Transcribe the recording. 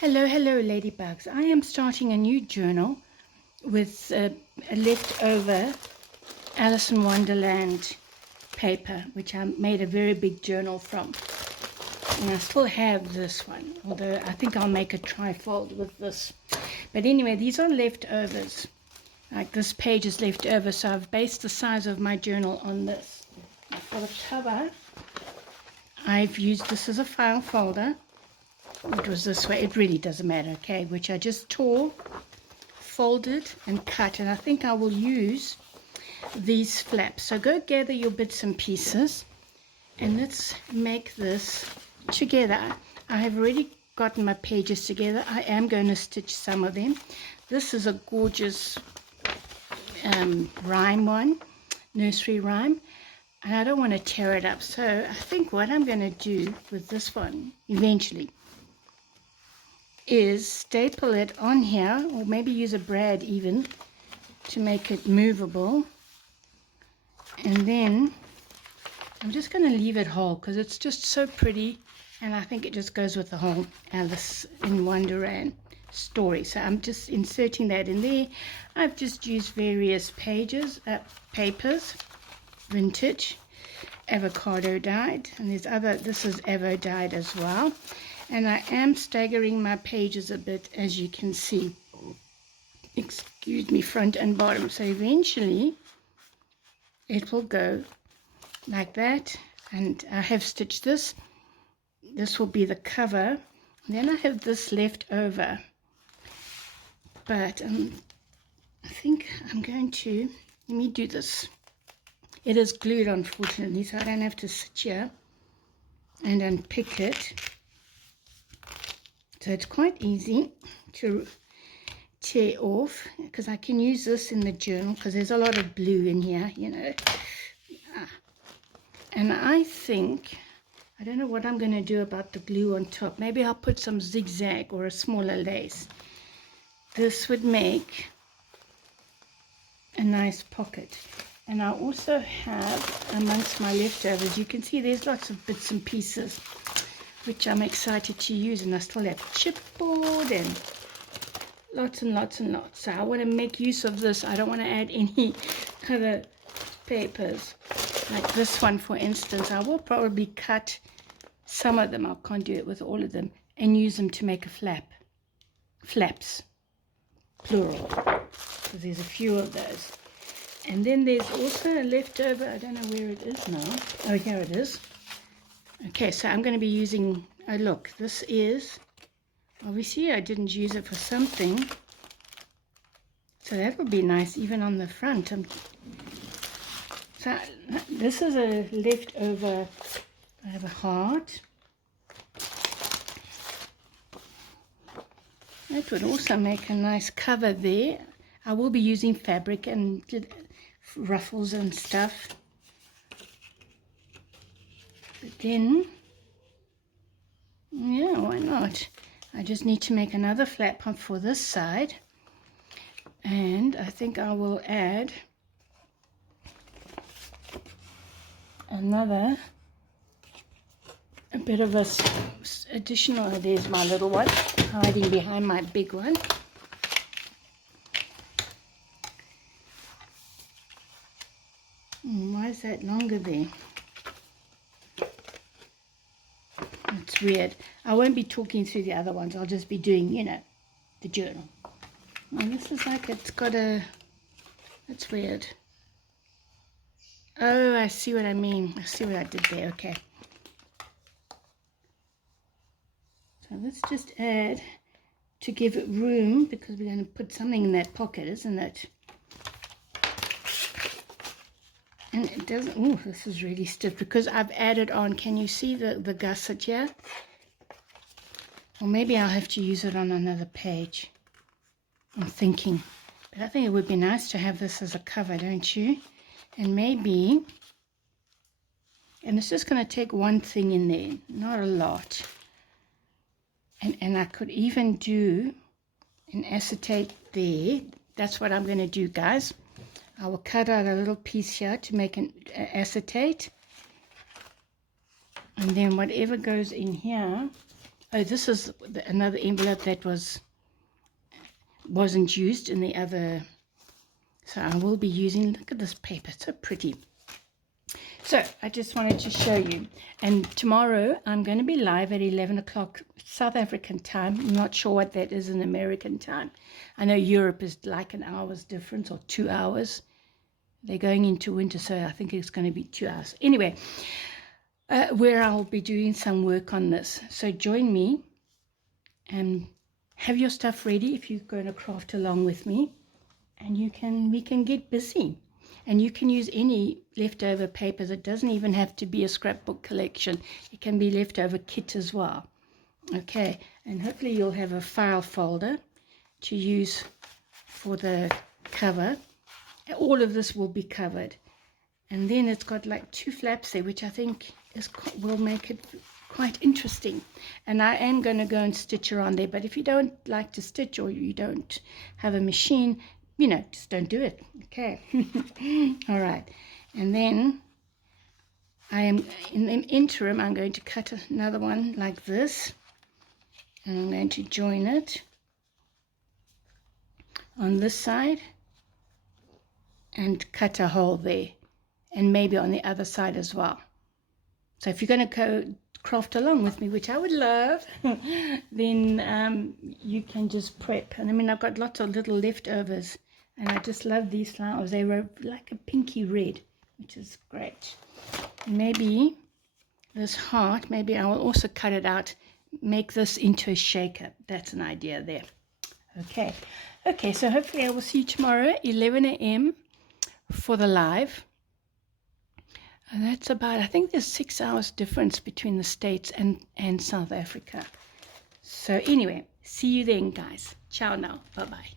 Hello, hello, ladybugs. I am starting a new journal with a leftover Alice in Wonderland paper, which I made a very big journal from. And I still have this one, although I think I'll make a trifold with this. But anyway, these are leftovers. Like this page is left over, so I've based the size of my journal on this. Now for the cover, I've used this as a file folder. It was this way. It really doesn't matter, okay, which I just tore, folded and cut, and I think I will use these flaps. So go gather your bits and pieces and let's make this together. I have already gotten my pages together. I am going to stitch some of them. This is a gorgeous rhyme one, nursery rhyme, and I don't want to tear it up, so I think what I'm going to do with this one eventually is staple it on here, or maybe use a brad even to make it movable. And then I'm just going to leave it whole because it's just so pretty, and I think it just goes with the whole Alice in Wonderland story. So I'm just inserting that in there. I've just used various papers, vintage, avocado dyed, and there's other, this is avo dyed as well. And I am staggering my pages a bit, as you can see. Excuse me, front and bottom. So eventually it will go like that. And I have stitched this. This will be the cover. And then I have this left over. But I think I'm going to, let me do this. It is glued, unfortunately, so I don't have to sit here and unpick it. So it's quite easy to tear off, because I can use this in the journal because there's a lot of blue in here, you know. And I think, I don't know what I'm going to do about the glue on top. Maybe I'll put some zigzag or a smaller lace. This would make a nice pocket. And I also have, amongst my leftovers, you can see there's lots of bits and pieces which I'm excited to use, and I still have chipboard and lots and lots and lots. So I want to make use of this. I don't want to add any other papers like this one, for instance. I will probably cut some of them, I can't do it with all of them, and use them to make a flaps, plural, because there's a few of those. And then there's also a leftover, I don't know where it is now. Oh, here it is. Okay, so I'm going to be using, oh look, this is, obviously I didn't use it for something, so that would be nice even on the front. So this is a leftover, I have a heart. That would also make a nice cover there. I will be using fabric and ruffles and stuff. But then, yeah, why not? I just need to make another flap for this side. And I think I will add another, a bit of a additional, there's my little one, hiding behind my big one. Why is that longer there? It's weird. I won't be talking through the other ones. I'll just be doing, you know, the journal. And this is like, it's got a, that's weird. Oh, I see what I mean. I see what I did there. Okay. So let's just add, to give it room, because we're going to put something in that pocket, isn't it? And it doesn't, oh, this is really stiff because I've added on, can you see the gusset here? Or maybe I'll have to use it on another page. I'm thinking. But I think it would be nice to have this as a cover, don't you? And maybe, and it's just going to take one thing in there, not a lot. And I could even do an acetate there. That's what I'm going to do, guys. I will cut out a little piece here to make an acetate. And then whatever goes in here, Oh, this is another envelope that wasn't used in the other. So I will be using, look at this paper, it's so pretty. So I just wanted to show you. And tomorrow I'm going to be live at 11 o'clock South African time. I'm not sure what that is in American time. I know Europe is like an hour's difference or 2 hours. They're going into winter, so I think it's going to be 2 hours. Anyway, where I'll be doing some work on this. So join me and have your stuff ready if you're going to craft along with me. And we can get busy. And you can use any leftover papers. It doesn't even have to be a scrapbook collection. It can be leftover kit as well. Okay, and hopefully you'll have a file folder to use for the cover. All of this will be covered. And then it's got like 2 flaps there, which I think will make it quite interesting. And I am going to go and stitch around there. But if you don't like to stitch or you don't have a machine, you know, just don't do it. Okay. All right. And then I am, in the interim, I'm going to cut another one like this. And I'm going to join it on this side and cut a hole there. And maybe on the other side as well. So if you're going to go craft along with me, which I would love, then you can just prep. And I mean, I've got lots of little leftovers. And I just love these flowers. They were like a pinky red, which is great. And maybe this heart, maybe I will also cut it out, make this into a shaker. That's an idea there. Okay. Okay, so hopefully I will see you tomorrow, 11 a.m. for the live. And that's about, I think there's 6 hours difference between the States and South Africa. So anyway, see you then, guys. Ciao now. Bye-bye.